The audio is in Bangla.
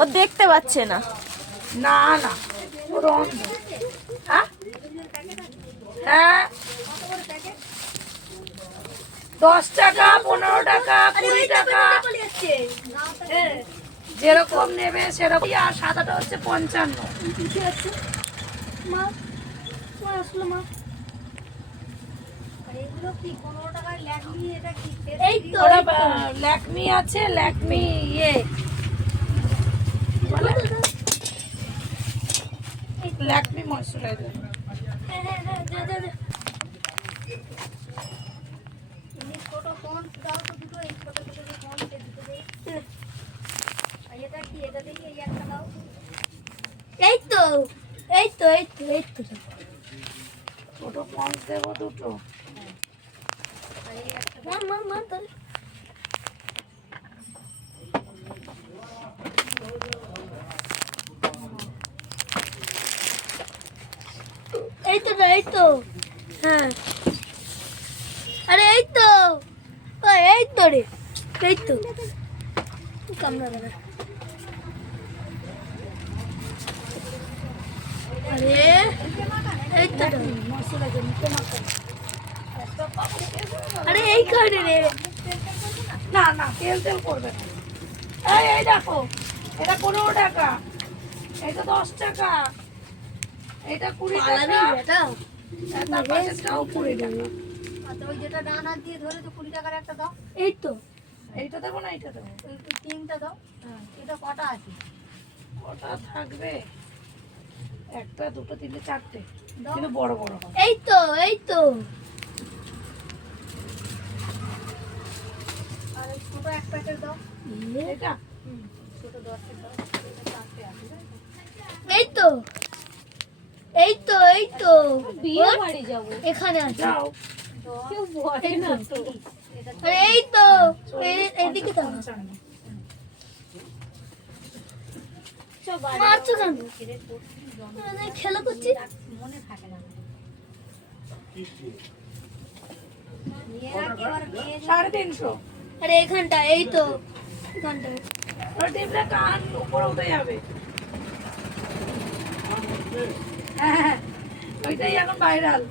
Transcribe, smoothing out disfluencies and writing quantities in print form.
ও দেখতে পাচ্ছে না। না না ওর অন্ধ। হ্যাঁ হ্যাঁ 10 টাকা 15 টাকা 20 টাকা যেরকম নেবে সেরকম। আর সাদাটা হচ্ছে 55। ল্যাকমি আছে, ল্যাকমি ইয়ে ল্যাকমি ময়শ্চারাইজার। এই তো এই তো এই তো এই তো ছোট পন্স দেবো দুটো। মা মা মা তাহলে এই তো এই তো হ্যাঁ আরে এই তো এই তো রে এই তো কামড়া দেবে আরে এই তো আরে এই কারণে রে না না তেল তেল করবে না। এই দেখো এটা 15 টাকা, এটা 10 টাকা, এটা 20 টাকা, এটা তার পাশেরটাও 20 টাকা। ওই যেটা ডান হাত দিয়ে ধরে তো 20 টাকার একটা দাও। এই তো এইটা দেবো না এইটা দেবো? ওই তিনটা দাও। এটা কটা আছে? ওটা থাকবে একটা দুটো তিনটে চারটে, কিন্তু বড় বড় হবে। এই তো এই তো আর ওই ছোট এক প্যাকেট দাও। এটা ছোট 10 এর দাও। এটা চারটে আছে। এই তো এই তো এই তো বিয়ে বাড়ি যাব। এখানে আছে যাও। কেউ বলে না তো। আরে এই তো এইদিকে তো মারছো কেন খেলা করছি মনে থাকে না। নিয়ে রাখি এবার নিয়ে 350। আরে এখানটা এই তো এখানটা ওটা টিপলে কান উপরে উঠে যাবে। হ্যাঁ ওইটাই এখন ভাইরাল।